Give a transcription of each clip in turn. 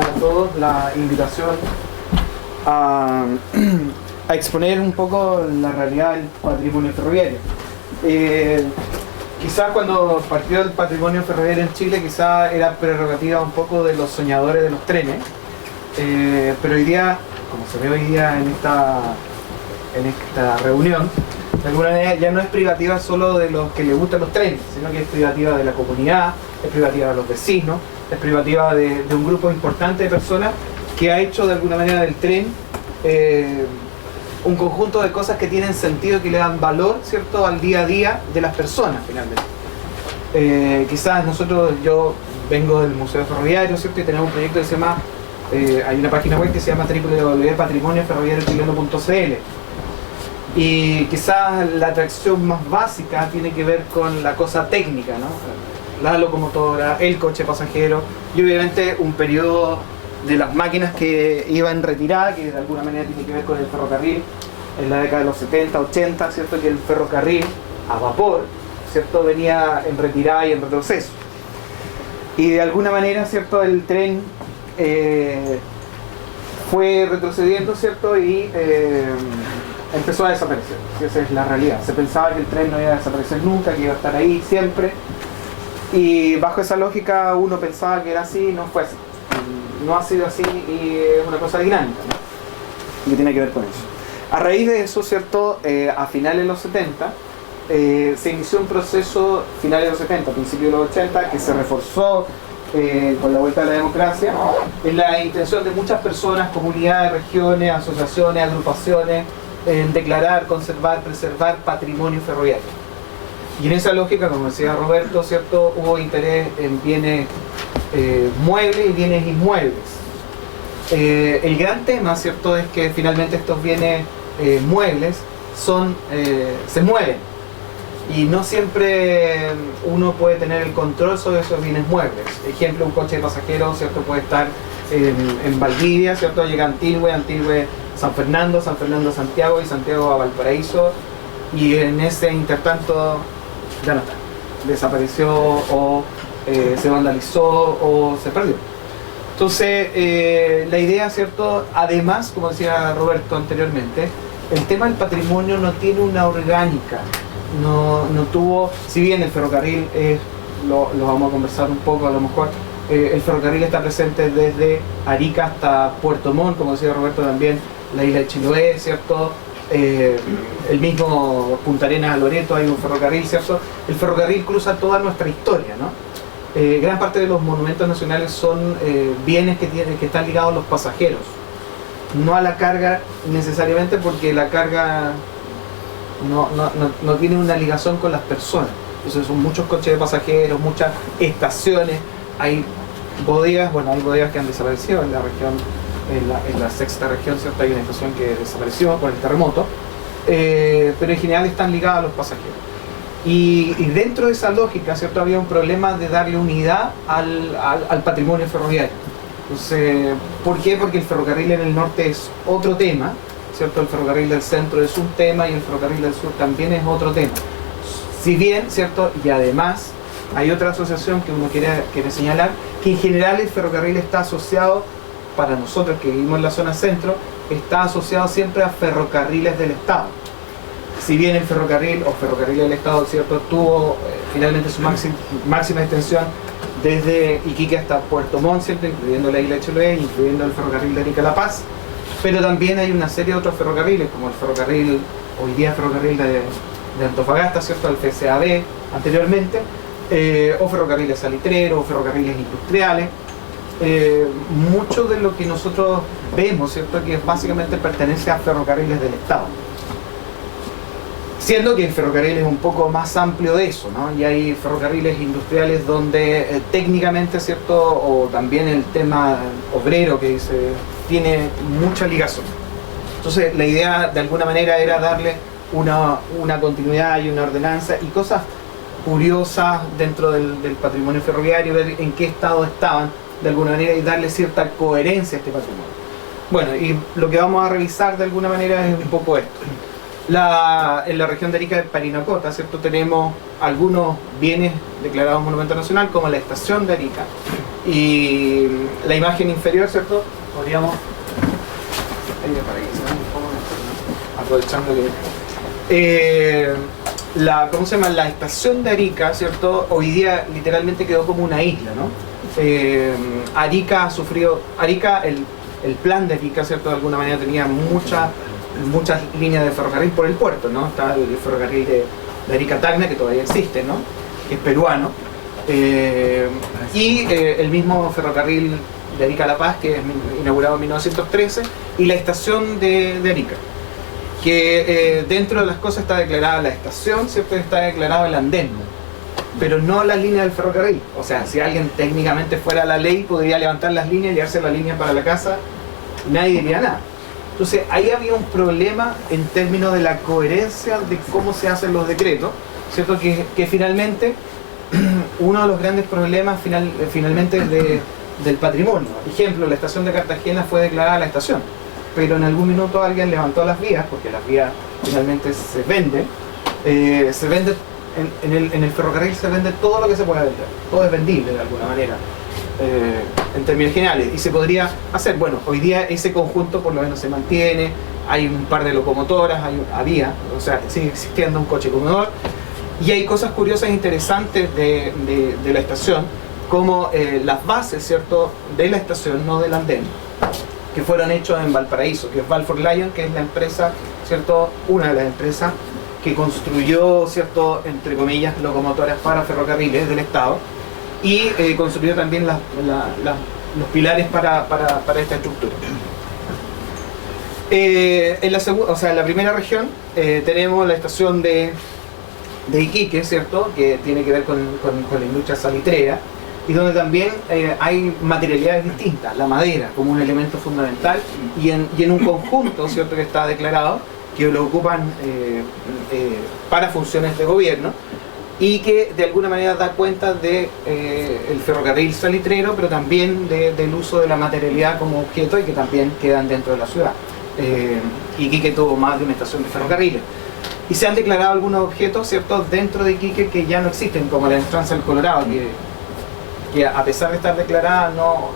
a todos la invitación a, a exponer un poco la realidad del patrimonio ferroviario. Quizás cuando partió el patrimonio ferroviario en Chile, quizás era prerrogativa un poco de los soñadores de los trenes, pero hoy día, como se ve hoy día en esta reunión, de alguna manera ya no es privativa solo de los que les gustan los trenes, sino que es privativa de la comunidad, es privativa de los vecinos, es privativa de un grupo importante de personas que ha hecho de alguna manera del tren un conjunto de cosas que tienen sentido, que le dan valor, ¿cierto?, al día a día de las personas, finalmente. Quizás yo vengo del Museo Ferroviario, ¿cierto?, y tenemos un proyecto que se llama, hay una página web que se llama www.patrimonioferroviariochileno.cl, y quizás la atracción más básica tiene que ver con la cosa técnica, ¿no? La locomotora, el coche pasajero y obviamente un periodo de las máquinas que iba en retirada, que de alguna manera tiene que ver con el ferrocarril en la década de los 70, 80, ¿cierto?, que el ferrocarril a vapor, ¿cierto?, venía en retirada y en retroceso. Y de alguna manera, ¿cierto?, el tren fue retrocediendo, ¿cierto?, y empezó a desaparecer. Esa es la realidad. Se pensaba que el tren no iba a desaparecer nunca, que iba a estar ahí siempre. Y bajo esa lógica uno pensaba que era así, no fue así. No ha sido así y es una cosa dinámica, ¿no?, que tiene que ver con eso. A raíz de eso, ¿cierto?, a finales de los 70 se inició un proceso, finales de los 70, principios de los 80, que se reforzó con la vuelta a la democracia, en la intención de muchas personas, comunidades, regiones, asociaciones, agrupaciones, en declarar, conservar, preservar patrimonio ferroviario. Y en esa lógica, como decía Roberto, ¿cierto?, hubo interés en bienes muebles y bienes inmuebles. El gran tema, ¿cierto?, es que finalmente estos bienes muebles se mueven y no siempre uno puede tener el control sobre esos bienes muebles. Ejemplo, un coche de pasajeros, ¿cierto?, puede estar en Valdivia, ¿cierto?, llega a Antilgüe, San Fernando, Santiago y Santiago a Valparaíso, y en ese intertanto ya no está, desapareció o se vandalizó o se perdió. Entonces la idea, ¿cierto?, además, como decía Roberto anteriormente, el tema del patrimonio no tiene una orgánica, no tuvo, si bien el ferrocarril lo vamos a conversar un poco a lo mejor, el ferrocarril está presente desde Arica hasta Puerto Montt, como decía Roberto también, la isla de Chiloé, ¿cierto?, el mismo Punta Arenas a Loreto hay un ferrocarril, ¿cierto? El ferrocarril cruza toda nuestra historia, ¿no? Gran parte de los monumentos nacionales son bienes que están ligados a los pasajeros, no a la carga necesariamente, porque la carga no tiene una ligación con las personas. Entonces son muchos coches de pasajeros, muchas estaciones, hay bodegas, hay bodegas que han desaparecido en la región, en la sexta región, ¿cierto? Hay una estación que desapareció por el terremoto, pero en general están ligadas a los pasajeros. Y dentro de esa lógica, ¿cierto?, había un problema de darle unidad al patrimonio ferroviario. Entonces, ¿por qué? Porque el ferrocarril en el norte es otro tema, ¿cierto? El ferrocarril del centro es un tema y el ferrocarril del sur también es otro tema. Si bien, ¿cierto?, y además hay otra asociación que uno quiere señalar, que en general el ferrocarril está asociado, para nosotros que vivimos en la zona centro, está asociado siempre a ferrocarriles del Estado. Si bien el ferrocarril o ferrocarril del Estado, ¿cierto?, tuvo finalmente su máxima extensión desde Iquique hasta Puerto Montt, ¿cierto?, incluyendo la isla de Chiloé, incluyendo el ferrocarril de Arica a La Paz, pero también hay una serie de otros ferrocarriles, como el ferrocarril, hoy día ferrocarril de Antofagasta, ¿cierto?, el FCAB anteriormente, o ferrocarriles salitreros, o ferrocarriles industriales. Mucho de lo que nosotros vemos, ¿cierto?, que básicamente pertenece a ferrocarriles del Estado. Siendo que el ferrocarril es un poco más amplio de eso, ¿no? Y hay ferrocarriles industriales donde técnicamente, ¿cierto?, o también el tema obrero que tiene mucha ligación. Entonces la idea de alguna manera era darle una continuidad y una ordenanza y cosas curiosas dentro del patrimonio ferroviario, ver en qué estado estaban de alguna manera y darle cierta coherencia a este patrimonio. Bueno, y lo que vamos a revisar de alguna manera es un poco esto. En la región de Arica, de Parinacota, ¿cierto? Tenemos algunos bienes declarados Monumento Nacional, como la estación de Arica. Y la imagen inferior, ¿cierto? Podríamos... para que se vea un poco mejor, ¿no? Aprovechando que... ¿cómo se llama? La estación de Arica, ¿cierto? Hoy día literalmente quedó como una isla, ¿no? Arica ha sufrido... el plan de Arica, ¿cierto? De alguna manera tenía muchas líneas de ferrocarril por el puerto, ¿no? Está el ferrocarril de Arica-Tacna, que todavía existe, ¿no? Que es peruano. Y el mismo ferrocarril de Arica-La Paz, que es inaugurado en 1913, y la estación de Arica, que dentro de las cosas está declarada la estación, ¿cierto? Está declarado el andén, pero no la línea del ferrocarril. O sea, si alguien técnicamente fuera a la ley, podría levantar las líneas, llevarse la línea para la casa, nadie diría nada. Entonces, ahí había un problema en términos de la coherencia de cómo se hacen los decretos, ¿cierto? Que finalmente, uno de los grandes problemas finalmente del patrimonio. Por ejemplo, la estación de Cartagena fue declarada la estación, pero en algún minuto alguien levantó las vías, porque las vías finalmente se venden, en el ferrocarril se vende todo lo que se pueda vender, todo es vendible de alguna manera, en términos generales, y se podría hacer. Bueno, hoy día ese conjunto por lo menos se mantiene, hay un par de locomotoras, o sea, sigue existiendo un coche comedor, y hay cosas curiosas e interesantes de la estación, como las bases, ¿cierto?, de la estación, no del andén, que fueron hechos en Valparaíso, que es Balfour Lyon, que es la empresa, ¿cierto?, una de las empresas que construyó, ¿cierto?, entre comillas, locomotoras para ferrocarriles del Estado, y construyó también los pilares para esta estructura. En la primera región tenemos la estación de Iquique, ¿cierto?, que tiene que ver con la industria salitrea, y donde también hay materialidades distintas, la madera como un elemento fundamental, y en un conjunto, ¿cierto?, que está declarado, que lo ocupan para funciones de gobierno, y que de alguna manera da cuenta de el ferrocarril salitrero, pero también del uso de la materialidad como objeto, y que también quedan dentro de la ciudad. Iquique tuvo más de una estación de ferrocarriles, y se han declarado algunos objetos, ¿cierto?, dentro de Iquique que ya no existen, como la Entranza del Colorado, que a pesar de estar declarada no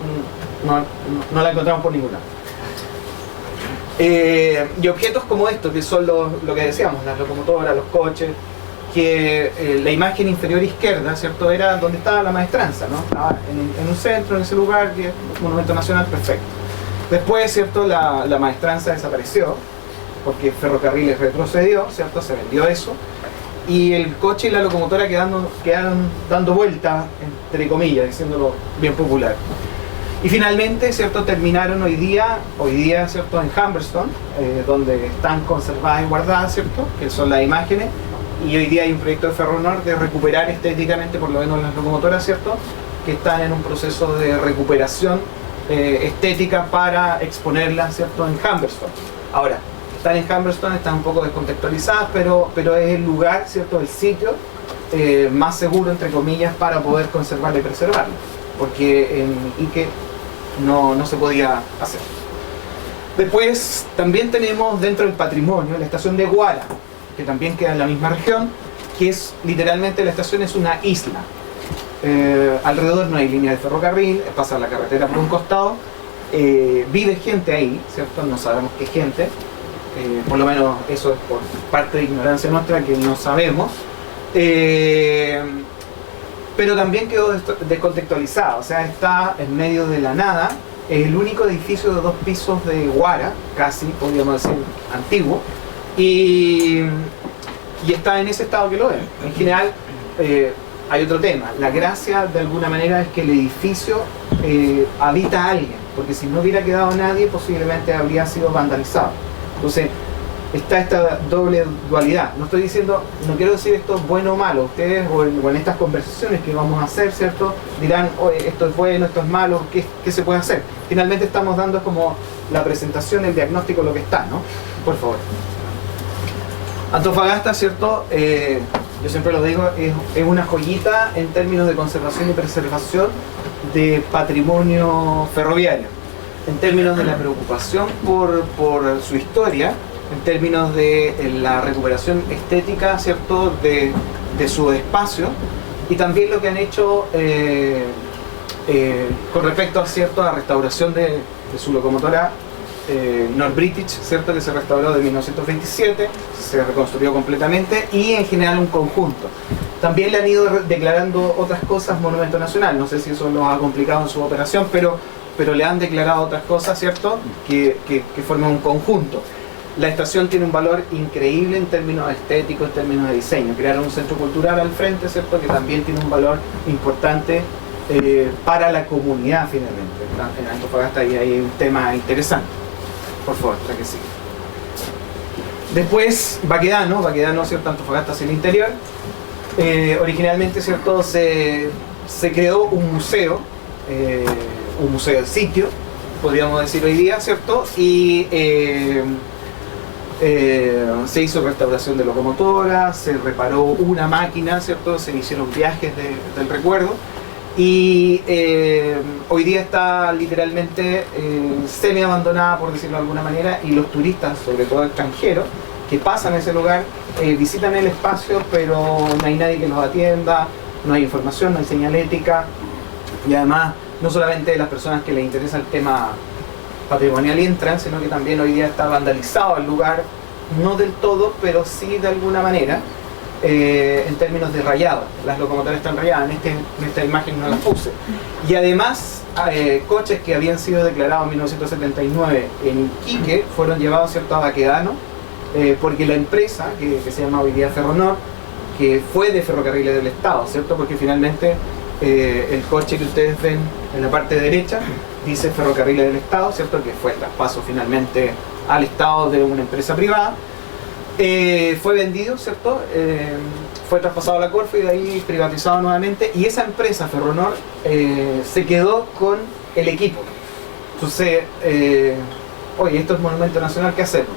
la encontramos por ningún lado. Y objetos como estos, que son lo que decíamos, las locomotoras, los coches, que la imagen inferior izquierda, ¿cierto?, era donde estaba la maestranza, ¿no? Estaba en un centro, en ese lugar, que es Monumento Nacional, perfecto. Después, ¿cierto?, la maestranza desapareció, porque Ferrocarriles retrocedió, ¿cierto?, se vendió eso, y el coche y la locomotora quedaron dando vueltas, entre comillas, diciéndolo bien popular. Y finalmente, ¿cierto?, terminaron hoy día, ¿cierto?, en Humberstone, donde están conservadas y guardadas, ¿cierto?, que son las imágenes, y hoy día hay un proyecto de Ferronor de recuperar estéticamente, por lo menos las locomotoras, ¿cierto?, que están en un proceso de recuperación estética para exponerlas, ¿cierto?, en Humberstone. Ahora, están en Humberstone, están un poco descontextualizadas, pero es el lugar, ¿cierto?, el sitio más seguro, entre comillas, para poder conservarlo y preservarlo, porque en Iquique no se podía hacer. Después también tenemos dentro del patrimonio la estación de Guara, que también queda en la misma región, que es literalmente, la estación es una isla. Alrededor no hay línea de ferrocarril, pasa la carretera por un costado, vive gente ahí, ¿cierto? No sabemos qué gente, por lo menos eso es por parte de ignorancia nuestra, que no sabemos, pero también quedó descontextualizada, o sea, está en medio de la nada, es el único edificio de 2 pisos de Guara, casi, podríamos decir, antiguo, y está en ese estado que lo es. En general, hay otro tema. La gracia, de alguna manera, es que el edificio habita a alguien, porque si no hubiera quedado nadie, posiblemente habría sido vandalizado. Entonces, está esta doble dualidad. No quiero decir esto es bueno o malo. Ustedes, o en estas conversaciones que vamos a hacer, ¿cierto?, dirán, oye, esto es bueno, esto es malo, ¿qué se puede hacer? Finalmente estamos dando como la presentación, el diagnóstico, lo que está, ¿no? Por favor. Antofagasta, ¿cierto?, yo siempre lo digo, es una joyita en términos de conservación y preservación de patrimonio ferroviario. En términos de la preocupación por su historia, en términos de la recuperación estética, ¿cierto?, de su espacio, y también lo que han hecho con respecto a, ¿cierto?, a restauración de su locomotora North-British, ¿cierto?, que se restauró de 1927, se reconstruyó completamente, y en general un conjunto. También le han ido declarando otras cosas monumento nacional. No sé si eso lo ha complicado en su operación, pero le han declarado otras cosas, ¿cierto?, que forman un conjunto. La estación tiene un valor increíble en términos estéticos, en términos de diseño. Crearon un centro cultural al frente, ¿cierto?, que también tiene un valor importante para la comunidad finalmente. En Antofagasta ahí hay un tema interesante. Por favor, para que siga. Después, Baquedano, ¿cierto?, Antofagasta hacia el interior. Originalmente, ¿cierto?, se creó un museo del sitio, podríamos decir hoy día, ¿cierto? Y se hizo restauración de locomotoras, se reparó una máquina, ¿cierto? Se hicieron viajes del recuerdo, y hoy día está literalmente semi abandonada, por decirlo de alguna manera, y los turistas, sobre todo extranjeros, que pasan a ese lugar, visitan el espacio, pero no hay nadie que los atienda, no hay información, no hay señalética, y además no solamente las personas que les interesa el tema patrimonial entran, sino que también hoy día está vandalizado el lugar, no del todo, pero sí de alguna manera, en términos de rayado. Las locomotoras están rayadas, en esta imagen no las puse. Y además, coches que habían sido declarados en 1979 en Iquique fueron llevados, ¿cierto?, a Baquedano, porque la empresa, que se llama hoy día Ferronor, que fue de Ferrocarriles del Estado, ¿cierto?, porque finalmente el coche que ustedes ven en la parte derecha dice Ferrocarriles del Estado, ¿cierto?, que fue el traspaso finalmente al Estado de una empresa privada. Fue vendido, ¿cierto?, fue traspasado a la Corfo y de ahí privatizado nuevamente, y esa empresa Ferronor se quedó con el equipo. Entonces, oye, esto es monumento nacional, ¿qué hacemos?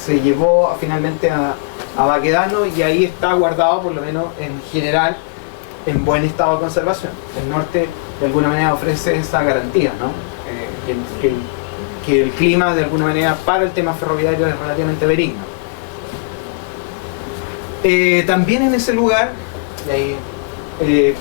Se llevó finalmente a Baquedano, y ahí está guardado, por lo menos en general, en buen estado de conservación. El norte de alguna manera ofrece esa garantía, ¿no? Que el clima de alguna manera para el tema ferroviario es relativamente benigno. También en ese lugar, y ahí,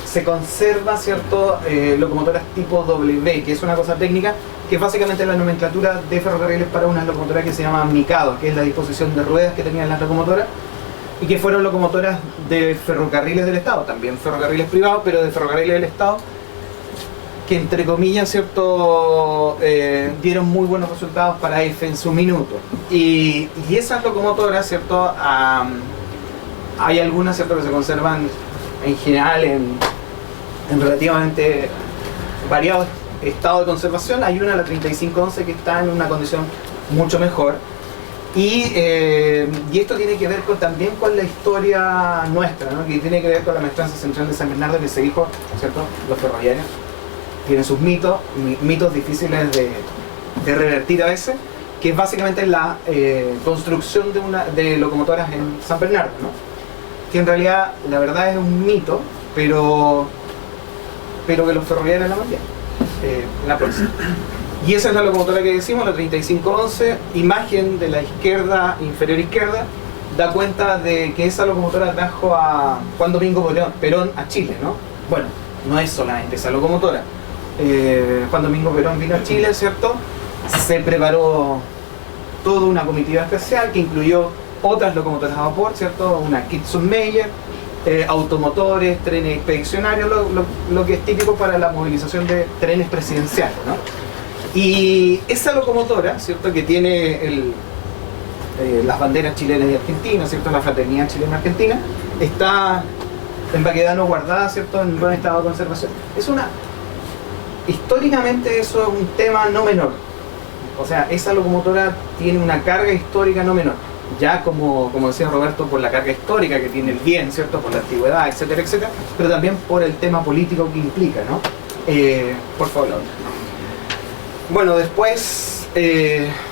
se conserva, ¿cierto?, locomotoras tipo W, que es una cosa técnica, que es básicamente la nomenclatura de ferrocarriles para unas locomotoras que se llaman Mikado, que es la disposición de ruedas que tenían las locomotoras, y que fueron locomotoras de Ferrocarriles del Estado, también ferrocarriles privados, pero de Ferrocarriles del Estado, que entre comillas, ¿cierto?, dieron muy buenos resultados para EFE en su minuto. Y esas locomotoras, ¿cierto?, hay algunas, ¿cierto?, que se conservan en general en relativamente variados estados de conservación. Hay una, la 3511, que está en una condición mucho mejor. Y esto tiene que ver también con la historia nuestra, ¿no?, que tiene que ver con la Maestranza Central de San Bernardo, que se dijo, ¿cierto?, los ferroviarios tienen sus mitos difíciles de revertir a veces, que es básicamente la construcción de locomotoras en San Bernardo, ¿no?, que en realidad la verdad es un mito, pero que los ferroviarios la mantienen, la próxima. Y esa es la locomotora que decimos, la 3511, imagen de la izquierda, inferior izquierda, da cuenta de que esa locomotora trajo a Juan Domingo Perón a Chile, ¿no? Bueno, no es solamente esa locomotora. Juan Domingo Perón vino a Chile, ¿cierto? Se preparó toda una comitiva especial que incluyó otras locomotoras a vapor, ¿cierto? Una Kitson-Meyer, automotores, trenes expedicionarios, lo que es típico para la movilización de trenes presidenciales, ¿no? Y esa locomotora, ¿cierto?, que tiene las banderas chilenas y argentinas, ¿cierto?, la fraternidad chilena-argentina, está en Baquedano guardada, ¿cierto?, en buen estado de conservación. Históricamente eso es un tema no menor. O sea, esa locomotora tiene una carga histórica no menor. Ya como decía Roberto, por la carga histórica que tiene el bien, ¿cierto?, por la antigüedad, etcétera, etcétera, pero también por el tema político que implica, ¿no? Por favor, Laura. Bueno, después,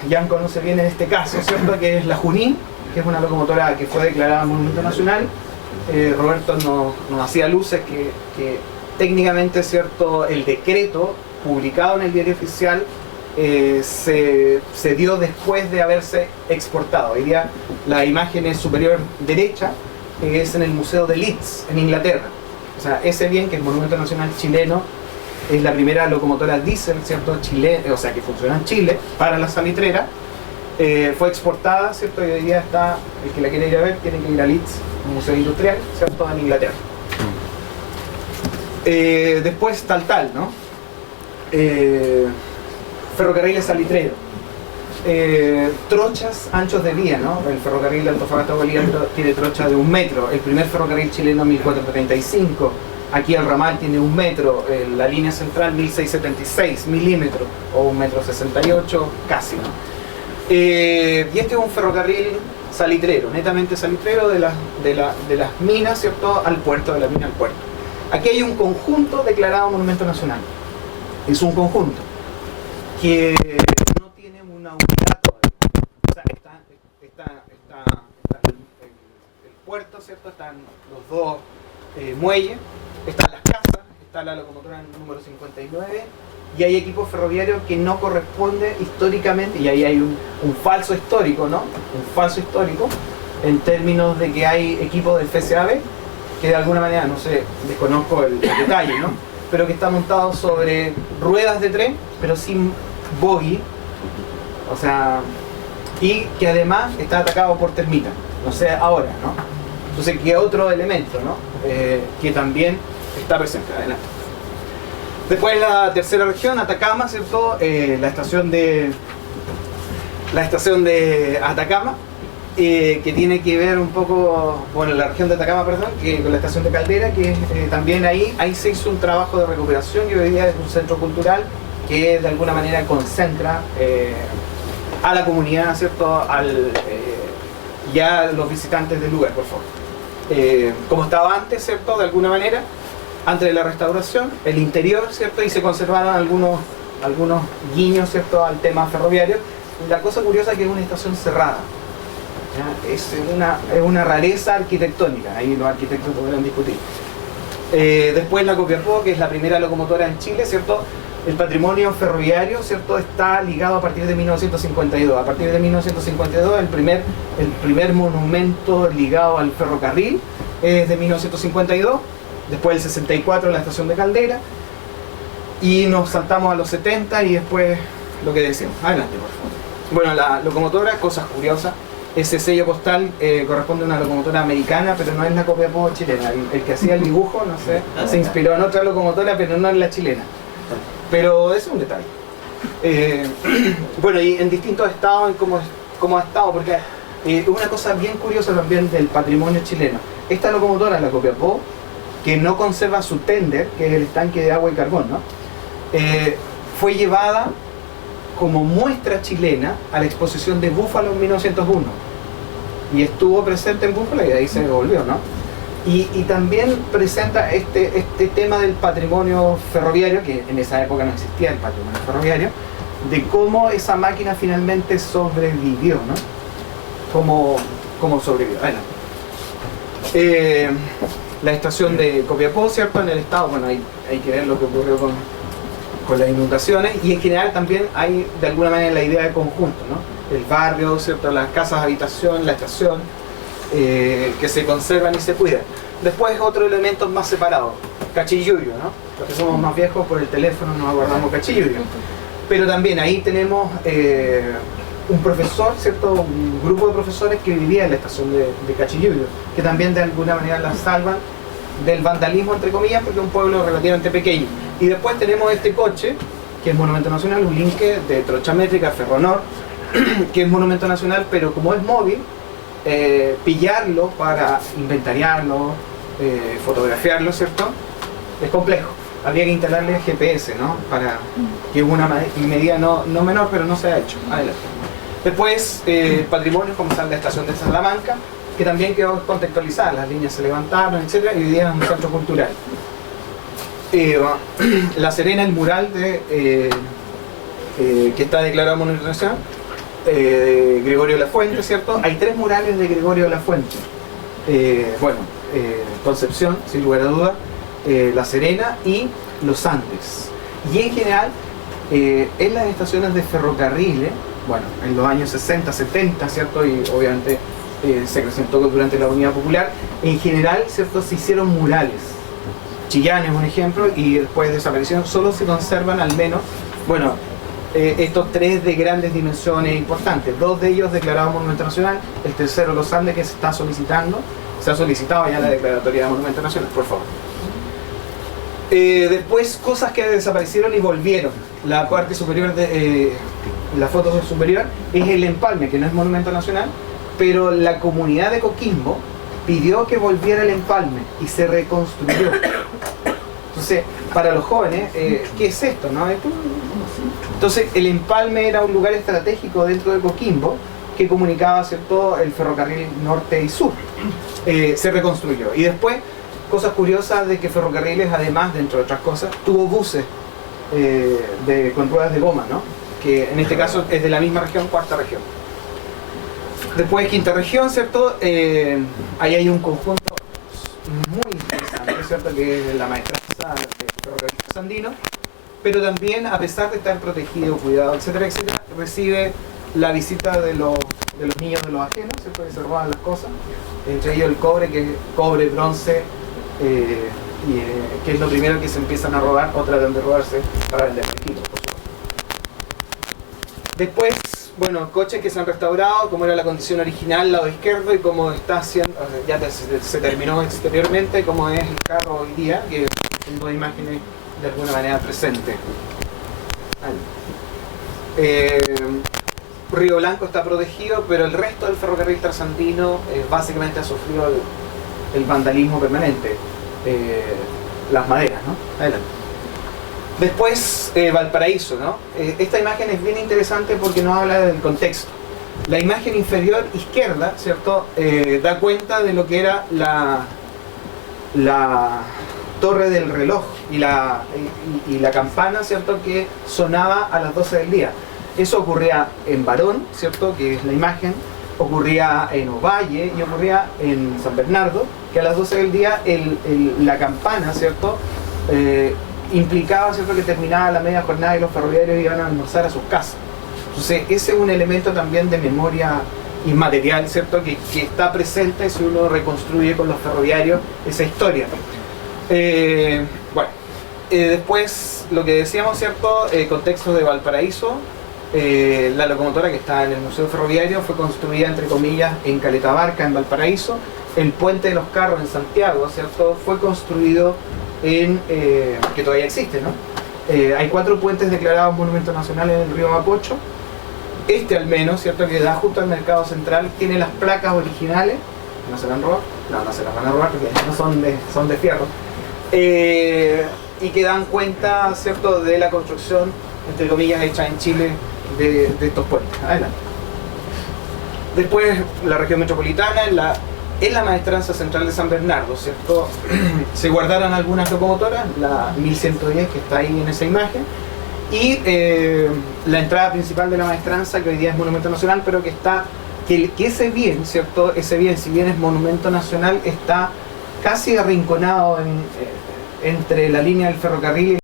Jan conoce bien en este caso, ¿cierto?, que es la Junín, que es una locomotora que fue declarada Monumento Nacional. Roberto nos hacía luces que técnicamente, ¿cierto?, el decreto publicado en el Diario Oficial se dio después de haberse exportado. Hoy día la imagen es superior derecha, es en el Museo de Leeds, en Inglaterra. O sea, ese bien, que es Monumento Nacional Chileno, es la primera locomotora diésel, ¿cierto? O sea, que funciona en Chile para la salitrera. Fue exportada, ¿cierto? Y hoy día está, el que la quiere ir a ver, tiene que ir a Leeds, un museo industrial, ¿cierto? En Inglaterra. Después tal, ¿no? Ferrocarriles salitreros. Trochas anchos de vía, ¿no? El ferrocarril de Antofagasta a Bolívar tiene trocha de 1 metro. El primer ferrocarril chileno 1435. Aquí el ramal tiene 1 metro. La línea central 1676 milímetros o 1,68 m casi, ¿no? Y este es un ferrocarril salitrero, netamente salitrero, de las minas, ¿cierto? Al puerto, de la mina al puerto. Aquí hay un conjunto declarado Monumento Nacional. Es un conjunto que no tiene una unidad todavía. O sea, está el puerto, ¿cierto? Están los dos muelles, están las casas, está la locomotora número 59, y hay equipos ferroviarios que no corresponde históricamente, y ahí hay un falso histórico, ¿no? Un falso histórico, en términos de que hay equipos del FCAB, que de alguna manera, no sé, desconozco el detalle, ¿no? Pero que está montado sobre ruedas de tren, pero sin bogie, o sea, y que además está atacado por termitas, no sé ahora, ¿no? Entonces, que otro elemento, ¿no? Que también está presente. Adelante. Después la tercera región, Atacama, ¿cierto? La estación de Atacama, que tiene que ver un poco, bueno, la región de Atacama, perdón, que con la estación de Caldera, que también ahí se hizo un trabajo de recuperación, y hoy día es un centro cultural que de alguna manera concentra a la comunidad, ¿cierto? Y a los visitantes del lugar, por favor. Como estaba antes, ¿cierto? De alguna manera, antes de la restauración, el interior, ¿cierto? Y se conservaron algunos guiños, ¿cierto? Al tema ferroviario. La cosa curiosa es que es una estación cerrada. ¿Ya? Es una rareza arquitectónica, ahí los arquitectos podrán discutir. Después la Copiapó, que es la primera locomotora en Chile, ¿cierto? El patrimonio ferroviario, ¿cierto? Está ligado a partir de 1952. A partir de 1952 el primer monumento ligado al ferrocarril es de 1952. Después el 64 la estación de Caldera, y nos saltamos a los 70 y después lo que decíamos. Adelante, por favor. Bueno, la locomotora, cosas curiosas, ese sello postal corresponde a una locomotora americana, pero no es la Copiapó chilena. El que hacía el dibujo, no sé, se inspiró en otra locomotora, pero no en la chilena. Pero ese es un detalle. Bueno, y en distintos estados, en cómo ha estado, porque una cosa bien curiosa también del patrimonio chileno. Esta locomotora, la Copiapó, que no conserva su tender, que es el estanque de agua y carbón, ¿no? Fue llevada como muestra chilena a la exposición de Búfalo en 1901. Y estuvo presente en Búfalo y de ahí se devolvió, ¿no? Y también presenta este tema del patrimonio ferroviario, que en esa época no existía el patrimonio ferroviario, de cómo esa máquina finalmente sobrevivió, ¿no? Cómo sobrevivió. Bueno, la estación de Copiapó, ¿cierto? En el estado, bueno, hay que ver lo que ocurrió con las inundaciones, y en general también hay de alguna manera la idea de conjunto, ¿no? El barrio, ¿cierto? Las casas, habitación, la estación, que se conservan y se cuidan. Después otros elementos más separados, Cachiyuyo, ¿no? Los que somos más viejos por el teléfono nos acordamos Cachiyuyo. Pero también ahí tenemos un profesor, ¿cierto? Un grupo de profesores que vivía en la estación de Cachiyuyo, que también de alguna manera la salvan del vandalismo, entre comillas, porque es un pueblo relativamente pequeño. Y después tenemos este coche, que es Monumento Nacional, un linke de trocha métrica Ferronor, que es Monumento Nacional, pero como es móvil, pillarlo para inventariarlo, fotografiarlo, ¿cierto? Es complejo. Habría que instalarle GPS, ¿no? Para que es una medida no menor, pero no se ha hecho. Adelante. Después, patrimonio, como sale la estación de Salamanca, que también quedó contextualizada, las líneas se levantaron, etc., y hoy día es un centro cultural. La Serena, el mural que está declarado Monumento Nacional, Gregorio de la Fuente, ¿cierto? Hay 3 murales de Gregorio de la Fuente. Concepción, sin lugar a duda, La Serena y los Andes. Y en general, en las estaciones de ferrocarriles, bueno, en los años 60, 70, ¿cierto? Y obviamente se acrecentó durante la Unidad Popular, en general, ¿cierto? Se hicieron murales. Chillán es un ejemplo, y después desaparecieron. Solo se conservan al menos, bueno, estos 3 de grandes dimensiones importantes. 2 de ellos declarados Monumento Nacional, el tercero Los Andes, que se está solicitando. Se ha solicitado ya la declaratoria de Monumento Nacional, por favor. Después, cosas que desaparecieron y volvieron. La parte superior de la foto superior es el empalme, que no es Monumento Nacional, pero la comunidad de Coquimbo pidió que volviera el empalme y se reconstruyó. Entonces, para los jóvenes, ¿qué es esto, no? Entonces, el empalme era un lugar estratégico dentro de Coquimbo que comunicaba, ¿cierto?, el ferrocarril norte y sur. Se reconstruyó. Y después, cosas curiosas de que Ferrocarriles, además, dentro de otras cosas, tuvo buses con ruedas de goma, ¿no? Que en este caso es de la misma región, cuarta región. Después, quinta región, ¿cierto? Ahí hay un conjunto muy interesante, ¿cierto? Que es la maestranza de Ferrocarril Trasandino, pero también, a pesar de estar protegido, cuidado, etcétera, etcétera, recibe la visita de los niños de los ajenos, ¿cierto? Que se roban las cosas, entre ellos el cobre, que es cobre, bronce, que es lo primero que se empiezan a robar o tratan de robarse para vender tejidos, por supuesto. Después, bueno, coches que se han restaurado, como era la condición original, lado izquierdo, y cómo está haciendo, ya se terminó exteriormente, cómo es el carro hoy día, que tengo imágenes de alguna manera presentes. Río Blanco está protegido, pero el resto del ferrocarril trasandino básicamente ha sufrido el vandalismo permanente, las maderas, ¿no? Adelante. Después, Valparaíso, ¿no? Esta imagen es bien interesante porque nos habla del contexto. La imagen inferior izquierda, ¿cierto?, da cuenta de lo que era la torre del reloj y la campana, ¿cierto?, que sonaba a las 12 del día. Eso ocurría en Barón, ¿cierto?, que es la imagen, ocurría en Ovalle y ocurría en San Bernardo, que a las 12 del día la campana, ¿cierto?, implicaba, ¿cierto?, que terminaba la media jornada y los ferroviarios iban a almorzar a sus casas. Entonces, ese es un elemento también de memoria inmaterial, ¿cierto?, que está presente si uno reconstruye con los ferroviarios esa historia. Bueno, después, lo que decíamos, ¿cierto?, contexto de Valparaíso. La locomotora que está en el Museo Ferroviario fue construida, entre comillas, en Caleta Barca, en Valparaíso. El puente de los carros en Santiago, ¿cierto?, fue construido que todavía existe, ¿no? Hay 4 puentes declarados Monumento Nacional en el río Mapocho. Este, al menos, ¿cierto?, que da justo al mercado central, tiene las placas originales. ¿No se las han robado? No se las van a robar porque no son de fierro. Y que dan cuenta, ¿cierto?, de la construcción, entre comillas, hecha en Chile de estos puentes. Adelante. Después, la región metropolitana, en la maestranza central de San Bernardo, ¿cierto? Se guardaron algunas locomotoras, la 1110 que está ahí en esa imagen, y la entrada principal de la maestranza, que hoy día es Monumento Nacional, pero que ese bien, ¿cierto? Ese bien, si bien es Monumento Nacional, está casi arrinconado entre la línea del ferrocarril y